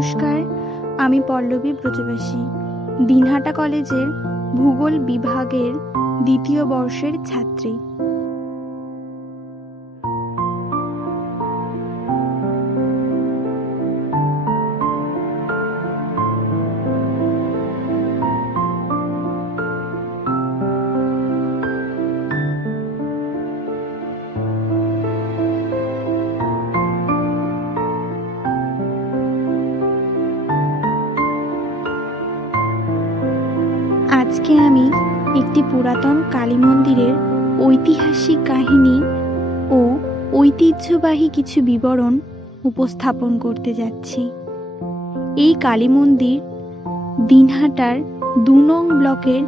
নমস্কার, আমি পল্লবী ব্রজবাসী, দিনহাটা কলেজের ভূগোল বিভাগের দ্বিতীয় বর্ষের ছাত্রী। আজকে আমি একটি পুরাতন কালী মন্দিরের ঐতিহাসিক কাহিনী ও ঐতিহ্যবাহী কিছু বিবরণ উপস্থাপন করতে যাচ্ছি। এই কালী মন্দির দিনহাটার ২ নং ব্লকের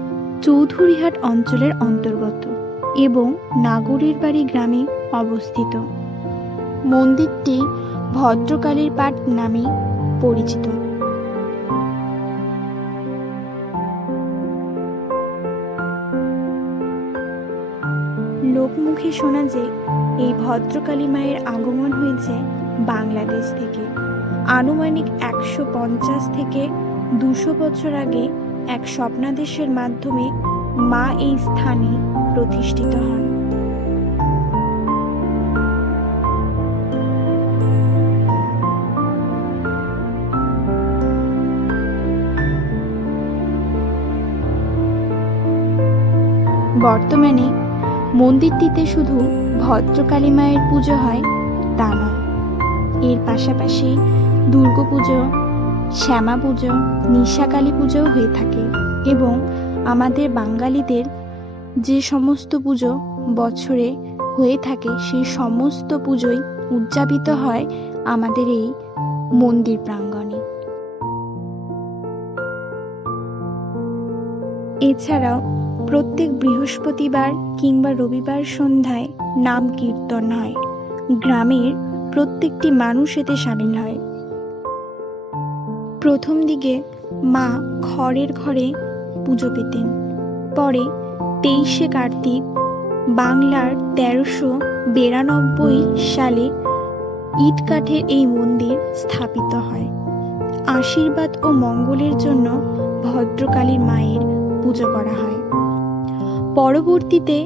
চৌধুরীহাট অঞ্চলের অন্তর্গত এবং নাগরের বাড়ি গ্রামে অবস্থিত। মন্দিরটি ভদ্রকালীর পাট নামে পরিচিত। লোকমুখে শোনা যে এই ভদ্রকালী মায়ের আগমন হয়েছে বাংলাদেশ থেকে। আনুমানিক ১৫০ থেকে ২০০ বছর আগে এক স্বপ্নাদেশের মাধ্যমে মা এই স্থানে প্রতিষ্ঠিত হন। বর্তমানে মন্দিরটিতে শুধু ভদ্রকালী মায়ের পুজো হয় তা নয়, এর পাশাপাশি দুর্গাপুজো, শ্যামা পুজো, নিশাকালী পুজোও হয়ে থাকে এবং আমাদের বাঙালিদের যে সমস্ত পুজো বছরে হয়ে থাকে সেই সমস্ত পুজোই উদযাপিত হয় আমাদের এই মন্দির প্রাঙ্গণে। এছাড়াও প্রত্যেক বৃহস্পতিবার কিংবা রবিবার সন্ধ্যায় নাম কীর্তন হয়। গ্রামের প্রত্যেকটি মানুষ এতে সামিল হয়। প্রথম দিকে মা খড়ের ঘরে পুজো পেতেন। পরে ২৩শে কার্তিক বাংলার ১৩৯২ সালে ইট কাঠের এই মন্দির স্থাপিত হয়। আশীর্বাদ ও মঙ্গলের জন্য ভদ্রকালীর মায়ের পুজো করা হয়। পরবর্তীতে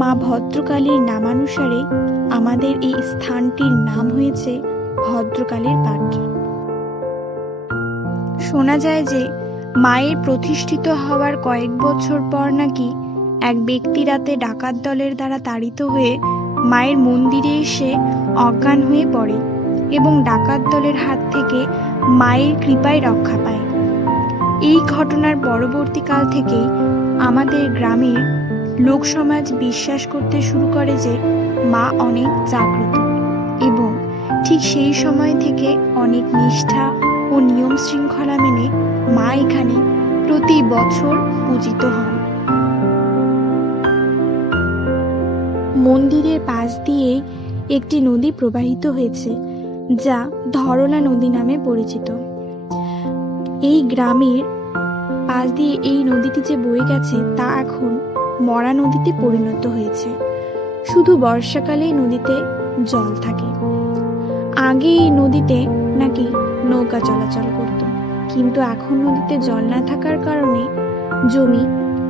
মা ভদ্রকালীর নামানুসারে আমাদের এই স্থানটির নাম হয়েছে ভদ্রকালীর পাট। শোনা যায় যে মায়ের প্রতিষ্ঠিত হওয়ার কয়েক বছর পর নাকি এক ব্যক্তি রাতে ডাকাত দলের দ্বারা তাড়িত হয়ে মায়ের মন্দিরে এসে অজ্ঞান হয়ে পড়ে এবং ডাকাত দলের হাত থেকে মায়ের কৃপায় রক্ষা পায়। এই ঘটনার পরবর্তীকাল থেকেই আমাদের গ্রামের লোকসমাজ বিশ্বাস করতে শুরু করে যে মা অনেক জাগ্রত এবং ঠিক সেই সময় থেকে অনেক নিষ্ঠা ও নিয়ম শৃঙ্খলা মেনে মা এখানে প্রতি বছর পূজিত হন। মন্দিরের পাশ দিয়ে একটি নদী প্রবাহিত হয়েছে যা ধরলা নদী নামে পরিচিত। এই গ্রামের পাশ দিয়ে এই নদীটি যে বয়ে গেছে তা এখন মরা নদীতে পরিণত হয়েছে। শুধু বর্ষাকালেই নদীতে জল থাকে। আগে এই নদীতে নাকি নৌকা চলাচল করত, কিন্তু এখন নদীতে জল না থাকার কারণে জমি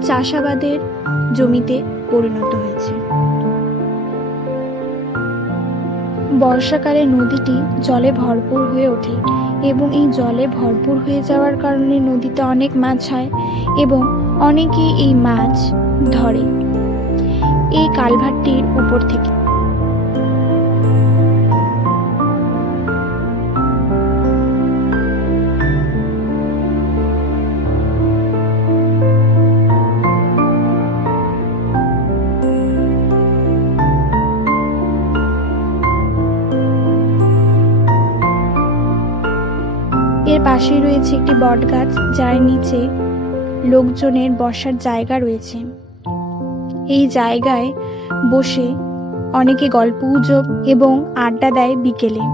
চাষাবাদের জমিতে পরিণত হয়েছে। বর্ষাকালে নদীটি জলে ভরপুর হয়ে ওঠে এবং এই জলে ভরপুর হয়ে যাওয়ার কারণে নদীতে অনেক মাছ হয় এবং অনেকেই এই মাছ ধরে এই কালভার্টটির উপর থেকে। এর পাশেই রয়েছে একটি বট গাছ, যার নিচে লোকজনের বসার জায়গা রয়েছে। এই জায়গায় বসে অনেকে গল্পগুজব এবং আড্ডা দেয় বিকেলে।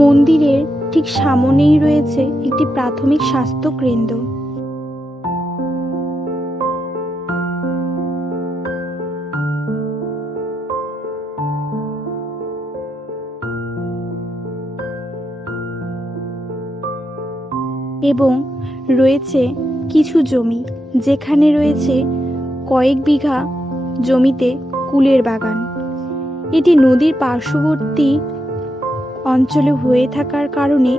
মন্দিরের ঠিক সামনেই রয়েছে একটি প্রাথমিক স্বাস্থ্য কেন্দ্র। এবং রয়েছে কিছু জমি, যেখানে রয়েছে কয়েক বিঘা জমিতে কুলের বাগান। এটি নদীর পার্শ্ববর্তী অঞ্চলে হয়ে থাকার কারণে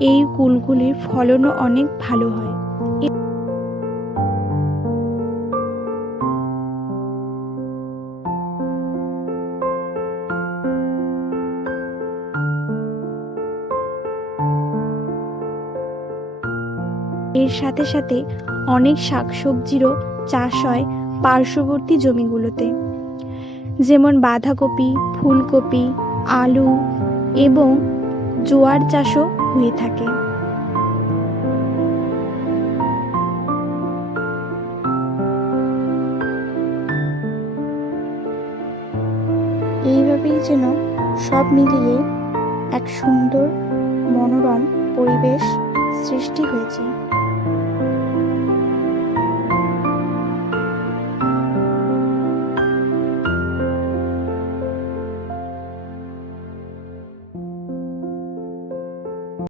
এই কুলগুলির ফলনও অনেক ভালো হয়। এর সাথে সাথে অনেক শাকসবজিরও চাষ হয় পার্শ্ববর্তী জমিগুলোতে, যেমন বাঁধাকপি, ফুলকপি, আলু এবং জোয়ার চাষও হয়ে থাকে। এইভাবেই যেন সব মিলিয়ে এক সুন্দর মনোরম পরিবেশ সৃষ্টি হয়েছে।